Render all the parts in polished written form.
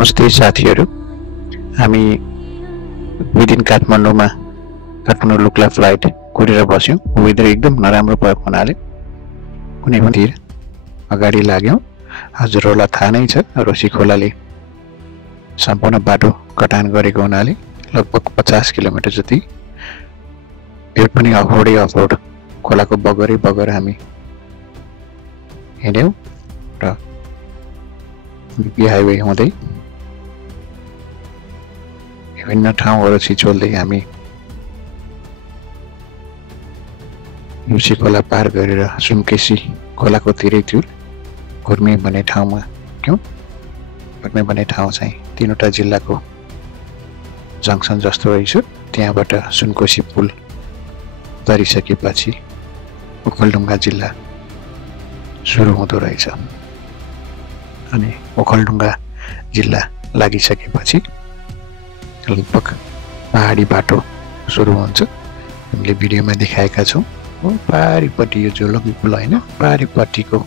नमस्ते साथीहरू, हामी विदिन काठमाडौँमा काठमाडौँ लुक्ला फ्लाइट कुरेर बस्यौँ। वेदर एकदम नराम्रो भएको हुनाले कुनै पनि तिर अगाडि लाग्यौँ। हजुरहरूलाई थाहा नै छ, रोसी खोलाले सम्पूर्ण बाटो कटान गरेको हुनाले लगभग 50 किलोमिटर जति यो पनि अफरोडै अफरोड खोलाको बगरै बगर हामी हिँड्यौँ र बीपी हाइवे हुँदै विभिन्न ठाउँहरू छिचोल्दै हामी रुसी खोला पार गरेर सुनकेसी खोलाको तिरैतिर घुर्मे भन्ने ठाउँमा क्यौँ। घुर्मे भन्ने ठाउँ चाहिँ 3वटा जिल्लाको जङ्सन जस्तो रहेछ। त्यहाँबाट सुनकोशी पुल तरिसकेपछि ओखलढुङ्गा जिल्ला सुरु हुँदो रहेछ अनि ओखलढुङ्गा जिल्ला लागिसकेपछि लगभग पहाडी बाटो सुरु हुन्छ। हामीले भिडियोमा देखाएका छौँ। पारिपट्टि यो जोलङ्गी पुल होइन, पारिपट्टिको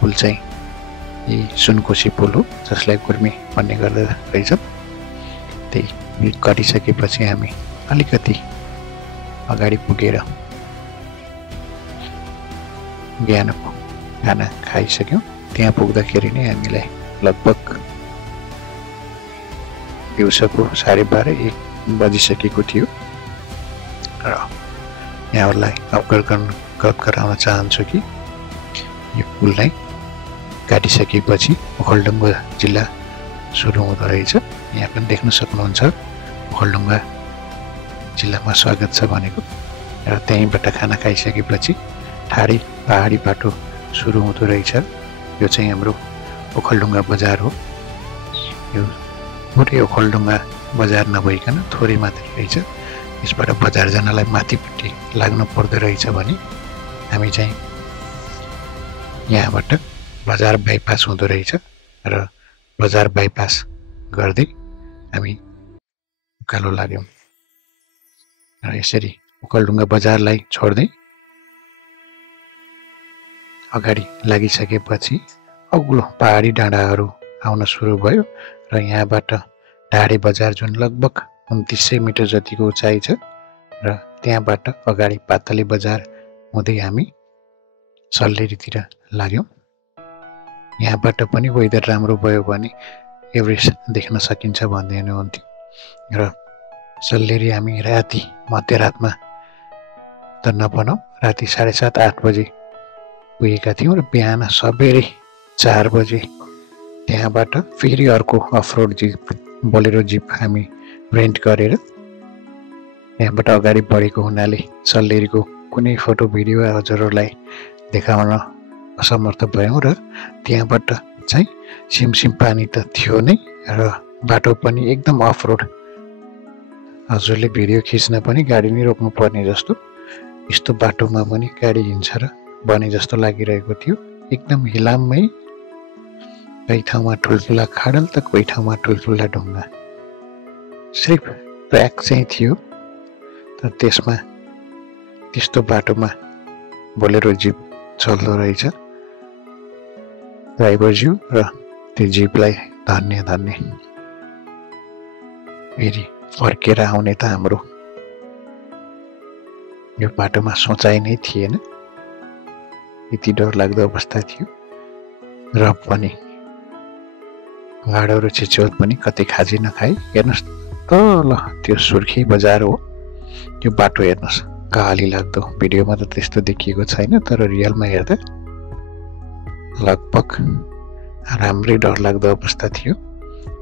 पुल चाहिँ यी सुनकोशी पुल हो, जसलाई गुर्मी भन्ने गर्दो रहेछ। त्यही कटिसकेपछि हामी अलिकति अगाडि पुगेर बिहानको खाना खाइसक्यौँ। त्यहाँ पुग्दाखेरि नै हामीलाई लगभग दिउँसोको 12:30-1 बजिसकेको थियो र यहाँहरूलाई अवगत गराउन चाहन्छु कि यो पुललाई काटिसकेपछि ओखलढुङ्गा जिल्ला सुरु हुँदो रहेछ। यहाँ पनि देख्न सक्नुहुन्छ ओखलढुङ्गा जिल्लामा स्वागत छ भनेको। र त्यहीँबाट खाना खाइसकेपछि ठाडी पहाडी बाटो सुरु हुँदो रहेछ। यो चाहिँ हाम्रो ओखलढुङ्गा बजार हो। यो पुरै ओखलढुङ्गा बजार नभइकन थोरै मात्रै रहेछ। यसबाट बजार जानलाई माथिपट्टि लाग्नु पर्दो रहेछ भने हामी चाहिँ यहाँबाट बजार बाइपास हुँदो रहेछ र बजार बाइपास गर्दै हामी उकालो लाग्यौँ र यसरी ओखलढुङ्गा बजारलाई छोड्दै अगाडि लागिसकेपछि अग्लो पहाडी डाँडाहरू आउन सुरु भयो र यहाँबाट ढाडे बजार जुन लगभग 2900 मिटर जतिको उचाइ छ र त्यहाँबाट अगाडि पातली बजार हुँदै हामी सल्लेरीतिर लाग्यौँ। यहाँबाट पनि वेदर राम्रो भयो भने एभरेस्ट देख्न सकिन्छ भन्दै हुनुहुन्थ्यो र सल्लेरी हामी राति मध्यरातमा त नभनौँ, राति 7:30-8 बजे पुगेका थियौँ र बिहान सबेरै 4 बजे त्यहाँबाट फेरि अर्को अफरोड जिप बोलेरो जिप हामी रेन्ट गरेर त्यहाँबाट अगाडि बढेको हुनाले सल्लेरीको कुनै फोटो भिडियो हजुरहरूलाई देखाउन असमर्थ भयौँ र त्यहाँबाट चाहिँ सिमसिम पानी त थियो नै र बाटो पनि एकदम अफरोड। हजुरले भिडियो खिच्न पनि गाडी नै रोक्नु पर्ने जस्तो यस्तो बाटोमा पनि गाडी हिँड्छ र बने जस्तो लागिरहेको थियो। एकदम हिलाममै, कोही ठाउँमा ठुल्ठुला खाडल त कोही ठाउँमा ठुल्ठुला ढुङ्गा। सिर्फ ट्र्याक चाहिँ थियो तर त्यसमा त्यस्तो बाटोमा बोलेरो जिप चल्दो रहेछ। ड्राइभरज्यू र त्यो जिपलाई धन्य धन्य। फेरि फर्केर आउने त हाम्रो यो बाटोमा सोचाइ नै थिएन। यति डरलाग्दो अवस्था थियो र पनि गाडो र छिचोल पनि कतै खाजी नखाई। हेर्नुहोस् तल त्यो सुर्खी बजार हो। त्यो बाटो हेर्नुहोस् काली लाग्दो। भिडियोमा त त्यस्तो देखिएको छैन तर रियलमा हेर्दा लगभग राम्रै डरलाग्दो अवस्था थियो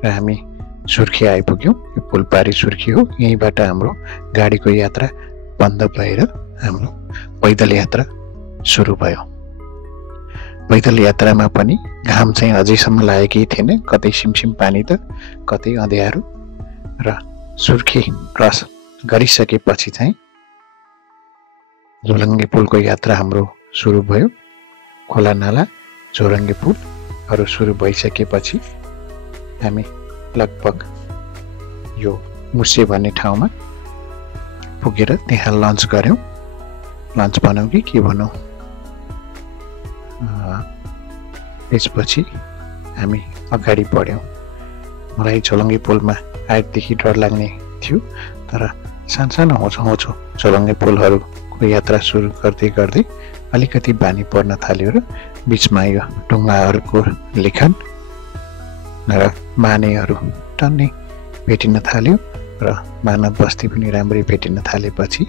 र हामी सुर्खी आइपुग्यौँ। यो पुलपारी सुर्खी हो। यहीँबाट हाम्रो गाडीको यात्रा बन्द भएर हाम्रो पैदल यात्रा सुरु भयो। पैदल यात्रामा पनि घाम चाहिँ अझैसम्म लागेकै थिएन। कतै सिमसिम पानी त कतै अँध्यारो र सुर्खी क्रस गरिसकेपछि चाहिँ झोलङ्गे पुलको यात्रा हाम्रो सुरु भयो। खोला नाला झोलङ्गे पुलहरू सुरु भइसकेपछि हामी लगभग यो मुसे भन्ने ठाउँमा पुगेर त्यहाँ लन्च गऱ्यौँ। लन्च भनौँ कि के भनौँ। त्यसपछि हामी अगाडि बढ्यौँ। मलाई झोलङ्गे पुलमा हाइटदेखि डर लाग्ने थियो, तर सानसानो होचो होचो झोलङ्गे पुलहरूको यात्रा सुरु गर्दै गर्दै अलिकति बानी पर्न थाल्यो र बिचमा यो ढुङ्गाहरूको लेखन र मानेहरू टन्नै भेटिन थाल्यो र मानव बस्ती पनि राम्रै भेटिन थालेपछि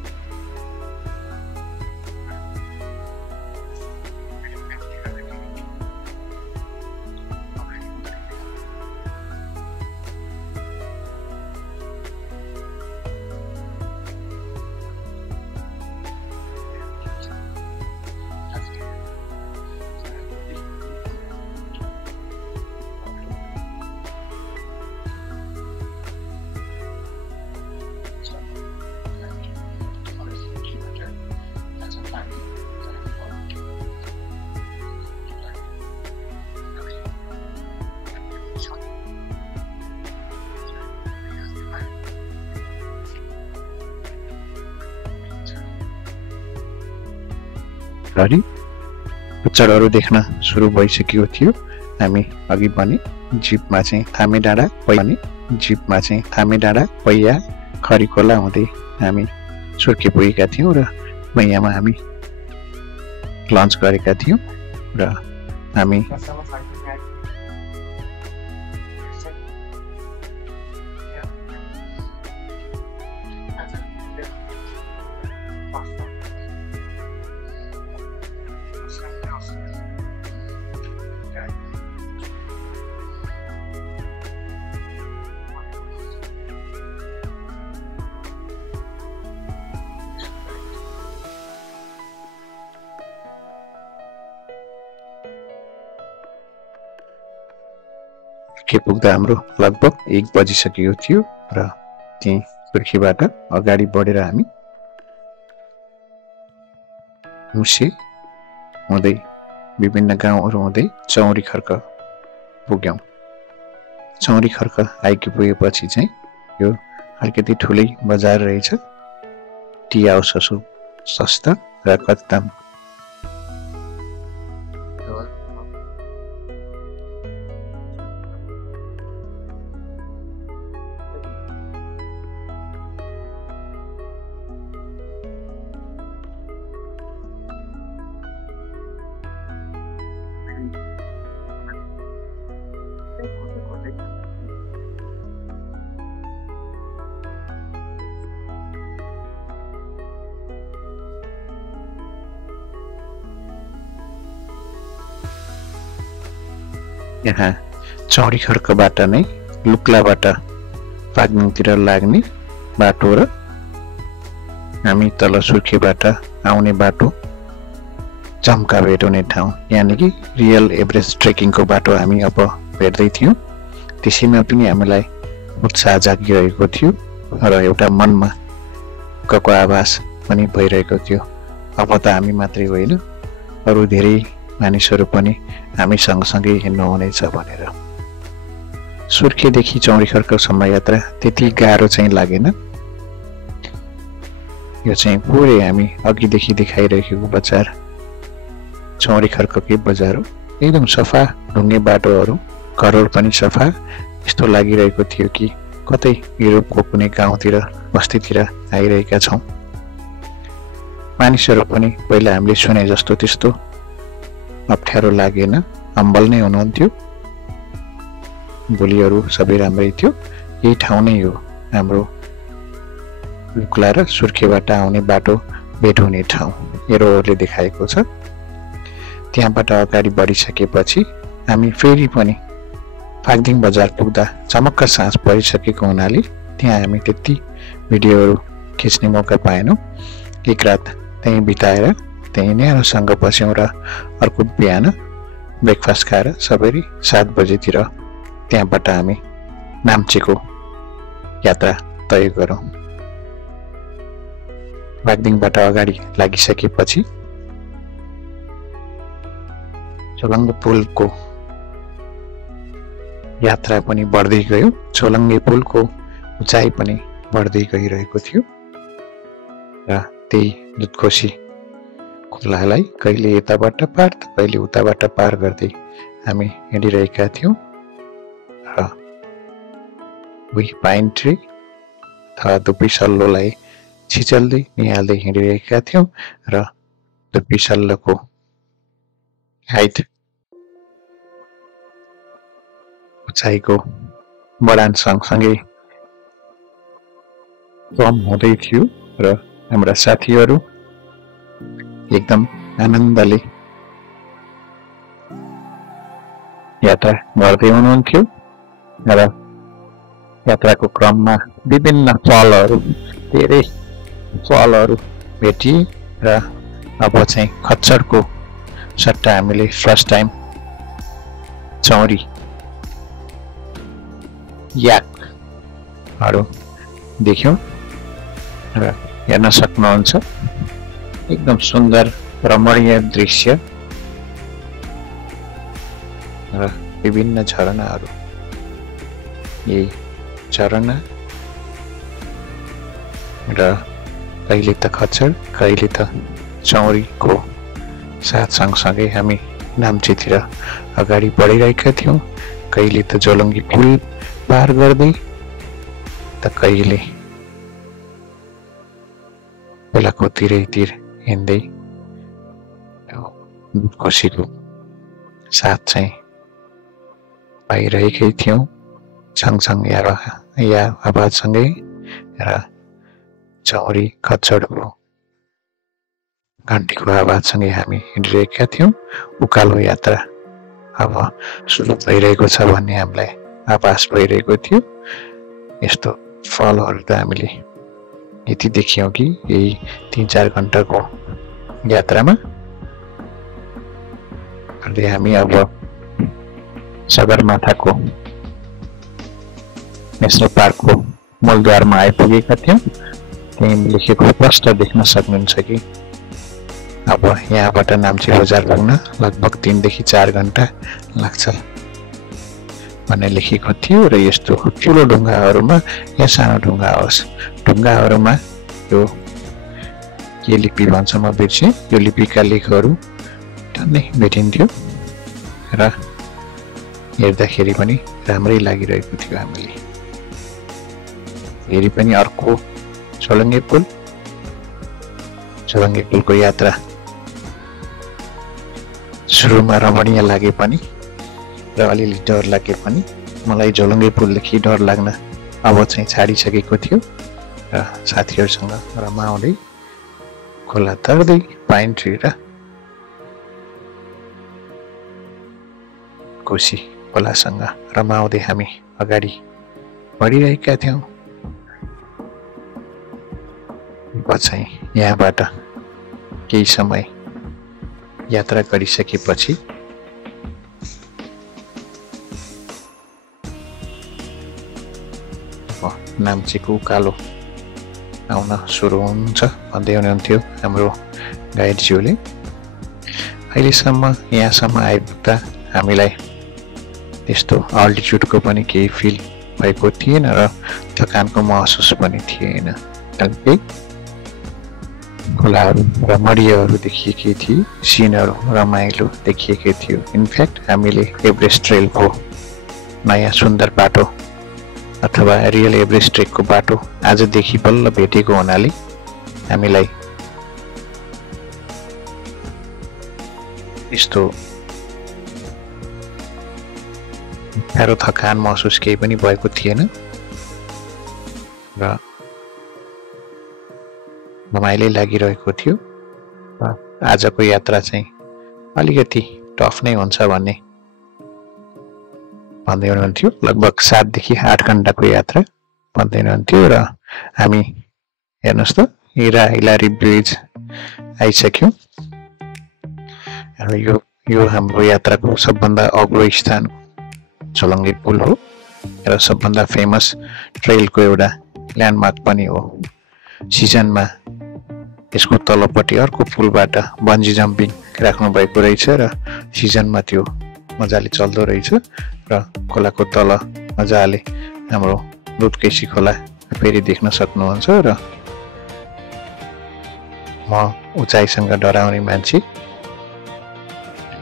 चढहरू देख्न सुरु भइसकेको थियो। हामी अघि भने जिपमा चाहिँ थामे डाँडा पैया खरीखोला हुँदै हामी सुर्खे पुगेका थियौँ र पैयामा हामी लन्च गरेका थियौँ र हामी के पुग्दा हाम्रो लगभग 1 बजिसकेको थियो र त्यही सुर्खेबाट अगाडि बढेर हामी मुसे हुँदै विभिन्न गाउँहरू हुँदै चौरी खर्क पुग्यौं। चौरी खर्क आइपुगेपछि चाहिँ यो अलिकति ठुलै बजार रहेछ। टी हाउसहरू सस्ता र कति यहाँ चौरी खर्कबाट नै लुक्लाबाट पाक्दिङतिर लाग्ने बाटो र हामी तल सुर्खेबाट आउने बाटो जम्का भेट्ने ठाउँ, यानि कि रियल एभरेस्ट ट्रेकिङको बाटो हामी अब भेट्दै थियौँ। त्यसैमा पनि हामीलाई उत्साह जागिरहेको थियो र एउटा मनमा गएको आभास पनि भइरहेको थियो। अब त हामी मात्रै होइन, अरू धेरै मानिसहरू पनि हामी सँगसँगै हिँड्नुहुनेछ भनेर। सुर्खेदेखि चौरी खर्कसम्म यात्रा त्यति गाह्रो चाहिँ लागेन। यो चाहिँ पुरै हामी अघिदेखि देखाइरहेको बजार चौरी खर्ककै बजार हो। एकदम सफा ढुङ्गे बाटोहरू, घरहरू पनि सफा। यस्तो लागिरहेको थियो कि कतै युरोपको कुनै गाउँतिर बस्तीतिर आइरहेका छौँ। मानिसहरू पनि पहिला हामीले सुने जस्तो त्यस्तो अप्ठ्यारो लागेन, हम्बल नै हुनुहुन्थ्यो। बोलीहरू सबै राम्रै थियो। यही ठाउँ नै हो हाम्रो लुक्ला र सुर्खेबाट आउने बाटो भेट हुने ठाउँ, एरोहरूले देखाएको छ। त्यहाँबाट अगाडि बढिसकेपछि हामी फेरि पनि पाक्दिङ बजार पुग्दा चमक्क साँझ परिसकेको हुनाले त्यहाँ हामी त्यति भिडियोहरू खिच्ने मौका पाएनौँ। एक रात त्यहीँ बिताएर त्यहीँ न्यानोसँग बस्यौँ र अर्को बिहान ब्रेकफास्ट खाएर सबैले 7 बजेतिर त्यहाँबाट हामी नाम्चेको यात्रा तय गरौँ। पाक्दिङबाट अगाडि लागिसकेपछि झोलङ्गे पुलको यात्रा पनि बढ्दै गयो। झोलङ्गे पुलको उचाइ पनि बढ्दै गइरहेको थियो र त्यही दुधकोशी खोलालाई कहिले यताबाट पार त कहिले उताबाट पार गर्दै हामी हिँडिरहेका थियौँ र उही पाइन ट्री अथवा धुप्पी सल्लोलाई छिचल्दै निहाल्दै हिँडिरहेका थियौँ र धुप्पी सल्लोको हाइट उचाइको बढान सँगसँगै कम हुँदै थियो र हाम्रा साथीहरू एकदम आनन्दले यात्रा गर्दै हुनुहुन्थ्यो र यात्राको क्रममा विभिन्न फलहरू धेरै फलहरू भेटिए र अब चाहिँ खच्चडको सट्टा हामीले फर्स्ट टाइम चौरी याकहरू देख्यौँ र हेर्न सक्नुहुन्छ एकदम सुन्दर रमणीय दृश्य र विभिन्न झरनाहरू यही झरना र कहिले त खच्चड कहिले त चौरीको साथ सँगसँगै हामी नाम्चीतिर अगाडि बढिरहेका थियौँ कहिले त जोलङ्गी पुल पार गर्दै त कहिले खोलाको तिरैतिर हिँड्दै खुसीको साथ चाहिँ पाइरहेकै थियौँ सँगसँगै या आवाजसँगै र चौरी खच्चडको घन्टीको आवाजसँगै हामी हिँडिरहेका थियौँ उकालो यात्रा अब सुरु भइरहेको छ भन्ने हामीलाई आभास भइरहेको थियो यस्तो फलहरू त हामीले यति देखियौँ कि यही 3-4 घन्टाको यात्रामा अनि हामी अब सगरमाथाको नेसनल पार्कको मूलद्वारमा आइपुगेका थियौँ त्यही लेखेको स्पष्ट देख्न सक्नुहुन्छ कि अब यहाँबाट नाम्ची बजार पुग्न लगभग 3 देखि 4 घन्टा लाग्छ भन्ने लेखेको थियो र यस्तो ठुलो ढुङ्गाहरूमा या सानो ढुङ्गा होस् ढुङ्गाहरूमा यो के लिपि भन्छ म बिर्सेँ यो लिपिका लेखहरू टन्नै भेटिन्थ्यो र हेर्दाखेरि पनि राम्रै लागिरहेको थियो हामीले फेरि पनि अर्को सोलङ्गे पुलको यात्रा सुरुमा रमणीय लागे पनि र अलिअलि डर लागे पनि मलाई झोलङ्गे पुलदेखि डर लाग्न अब चाहिँ छाडिसकेको थियो र साथीहरूसँग रमाउँदै खोला तर्दै पाइन ट्री र कोशी खोलासँग रमाउँदै हामी अगाडि बढिरहेका थियौँ पछि यहाँबाट केही समय यात्रा गरिसकेपछि नाम्चीको उकालो आउन सुरु हुन्छ भन्दै हुनुहुन्थ्यो हाम्रो गाइडज्यूले अहिलेसम्म यहाँसम्म आइपुग्दा हामीलाई त्यस्तो अल्टिट्युडको पनि केही फिल भएको थिएन र थकानको महसुस पनि थिएन केही खोलाहरू र मडियाहरू देखिएकै थिए सिनहरू रमाइलो देखिएकै थियो इनफ्याक्ट हामीले एभरेस्ट ट्रेलको नयाँ सुन्दर बाटो अथवा रियल एभरेस्ट ट्रेकको बाटो आजदेखि बल्ल भेटेको हुनाले हामीलाई यस्तो गाह्रो थकान महसुस केही पनि भएको थिएन र रमाइलो लागिरहेको थियो र आजको यात्रा चाहिँ अलिकति टफ नै हुन्छ भन्ने भन्दै हुनुहुन्थ्यो लगभग 7 देखि 8 घण्टाको यात्रा भन्दै हुनुहुन्थ्यो र हामी हेर्नुहोस् त हिलारी ब्रिज आइसक्यौँ र यो हाम्रो यात्राको सबभन्दा अग्लो स्थान झोलङ्गे पुल हो र सबभन्दा फेमस ट्रेलको एउटा ल्यान्डमार्क पनि हो सिजनमा यसको तलपट्टि अर्को पुलबाट बन्जी जम्पिङ राख्नु भएको रहेछ र सिजनमा त्यो मजाले चल्दो रहेछ र खोलाको तल मजाले हाम्रो दुधकेशी खोला फेरि देख्न सक्नुहुन्छ र म उचाइसँग डराउने मान्छे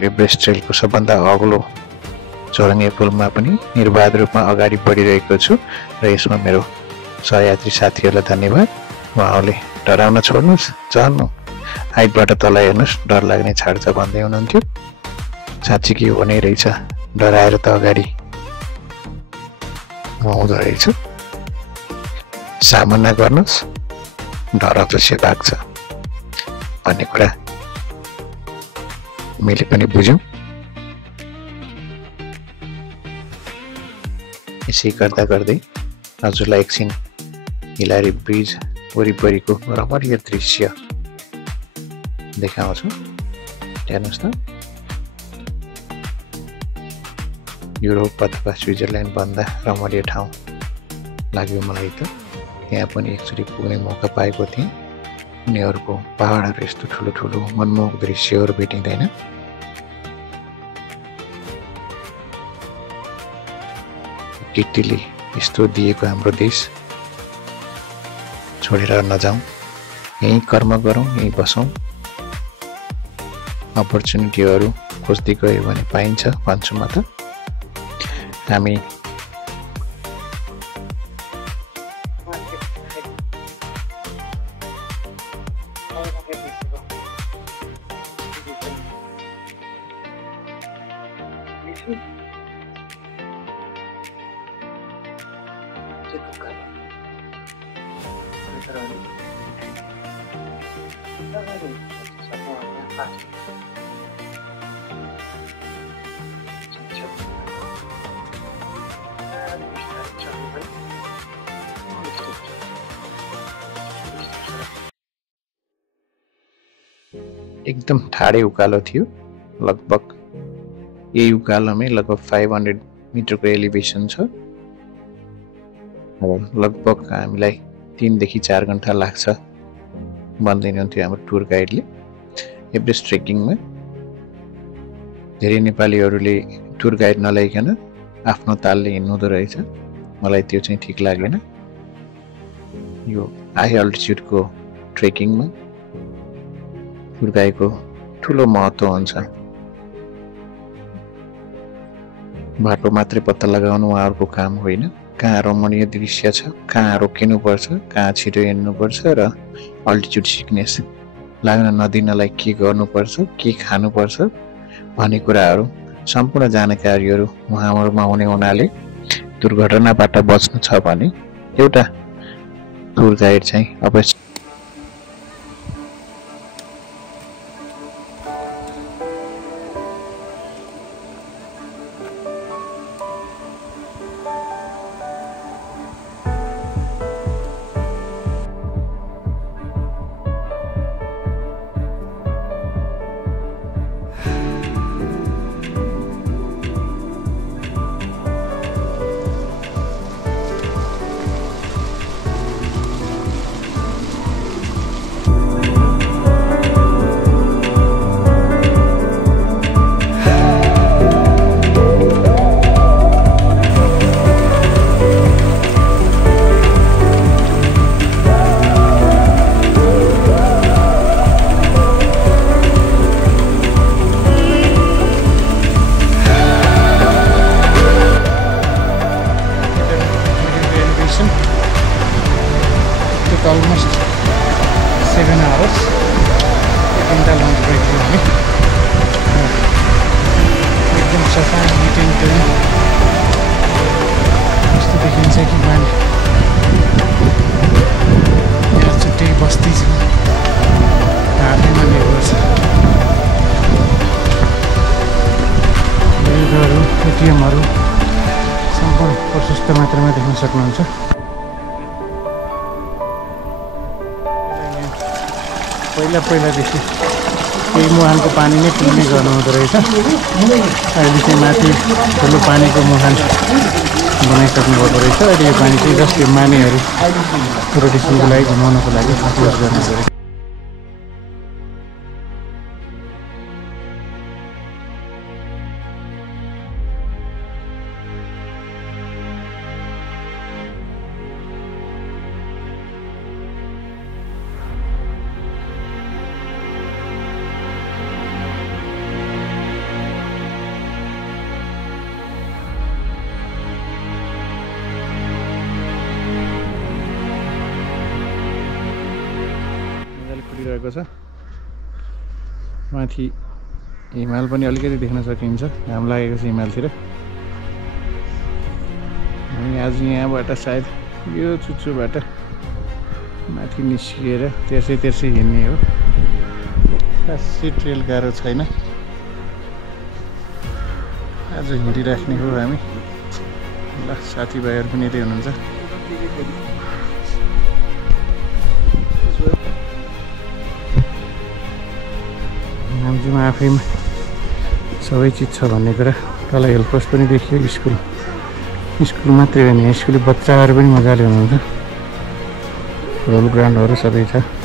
एभरेस्ट ट्रेलको सबभन्दा अग्लो चोरङ्गे पुलमा पनि निर्बाध रूपमा अगाडि बढिरहेको छु र यसमा मेरो सहयात्री साथीहरूलाई धन्यवाद। उहाँहरूले डराउन छोड्नुहोस्, चढ्नु, हाइटबाट तल हेर्नुहोस्, डर लाग्ने छाड्छ भन्दै हुनुहुन्थ्यो। साँच्चीकै हो नै रहेछ, डराएर त अगाडि आउँदो रहेछ। सामना गर्नुहोस्, डर अवश्य भाग्छ भन्ने कुरा मैले पनि बुझ्यौँ। यसै गर्दा गर्दै हजुरलाई एकछिन हिलारी ब्रिज वरिपरिको रमणीय दृश्य देखाउँछु। हेर्नुहोस् त, युरोप अथवा स्विजरल्यान्ड भन्दा रमणीय ठाउँ लाग्यो मलाई त। त्यहाँ पनि एकचोटि पुग्ने मौका पाएको थिएँ। उनीहरूको पहाडहरू यस्तो ठुलो ठुलो मनमोहक दृश्यहरू भेटिँदैन। टिटीले यस्तो दिएको हाम्रो देश छोडेर नजाउँ, यहीँ कर्म गरौँ, यहीँ बसौँ। अपर्च्युनिटीहरू खोज्दै गयो भने पाइन्छ भन्छु म त। हामी एकदम ठाडै उकालो थियो। लगभग यही उकालोमै लगभग 500 मिटरको एलिभेसन छ। लगभग हामीलाई 3 देखि 4 घण्टा लाग्छ भन्दै हुन्थ्यो हाम्रो टुर गाइडले। एभरेस्ट ट्रेकिङमा धेरै नेपालीहरूले टुर गाइड नल्याइकन आफ्नो तालले हिँड्नुहुँदो रहेछ। मलाई त्यो चाहिँ ठिक लागेन। यो हाई अल्टिट्युडको ट्रेकिङमा टुर गाइडको ठुलो महत्त्व हुन्छ। बाटो मात्रै पत्ता लगाउनु उहाँहरूको काम होइन। कहाँ रमणीय दृश्य छ, कहाँ रोकिनुपर्छ, कहाँ छिटो हिँड्नुपर्छ र अल्टिट्युड सिकनेस लाग्न नदिनलाई के गर्नुपर्छ, के खानुपर्छ भन्ने कुराहरू सम्पूर्ण जानकारीहरू उहाँहरूमा हुने हुनाले दुर्घटनाबाट बच्नु छ भने एउटा टुर गाइड चाहिँ अवश्य almost 7 hours. एकघण्टा लन्च ब्रेक थियो हामी। एकदम सफा निट एन्ड क्लिन कस्तो देखिन्छ कि माने। यहाँ छुट्टै बस्ती छ, हातैमा निर्भर छ। बेलुकाहरू, एटिएमहरू सम्पूर्ण प्रशस्त मात्रामा देख्न सक्नुहुन्छ। पहिलादेखि केही मुहानको पानी नै पिउने गर्नुहुँदो रहेछ। अहिले चाहिँ माथि ठुलो पानीको मुहान बनाइसक्नु भएको रहेछ। अहिले यो पानी चाहिँ जस्ट यो मानेहरू रोटेसनको लागि घुमाउनको लागि युज गर्नु पऱ्यो। उडिरहेको छ माथि हिमाल पनि अलिकति देख्न सकिन्छ घाम लागेको छ हिमालतिर हामी आज यहाँबाट सायद यो चुच्चोबाट माथि निस्किएर त्यसै हिँड्ने हो खासै ट्रेल गाह्रो छैन आज हिँडिराख्ने हो हामी ल साथीभाइहरू पनि यतै हुनुहुन्छ नाम्चीमा आफैमा सबै चिज छ भन्ने कुरा तल हेल्पपोस्ट पनि देखियो स्कुल मात्रै होइन स्कुले बच्चाहरू पनि मजाले हुनुहुन्छ फुटबल ग्राउन्डहरू सबै छ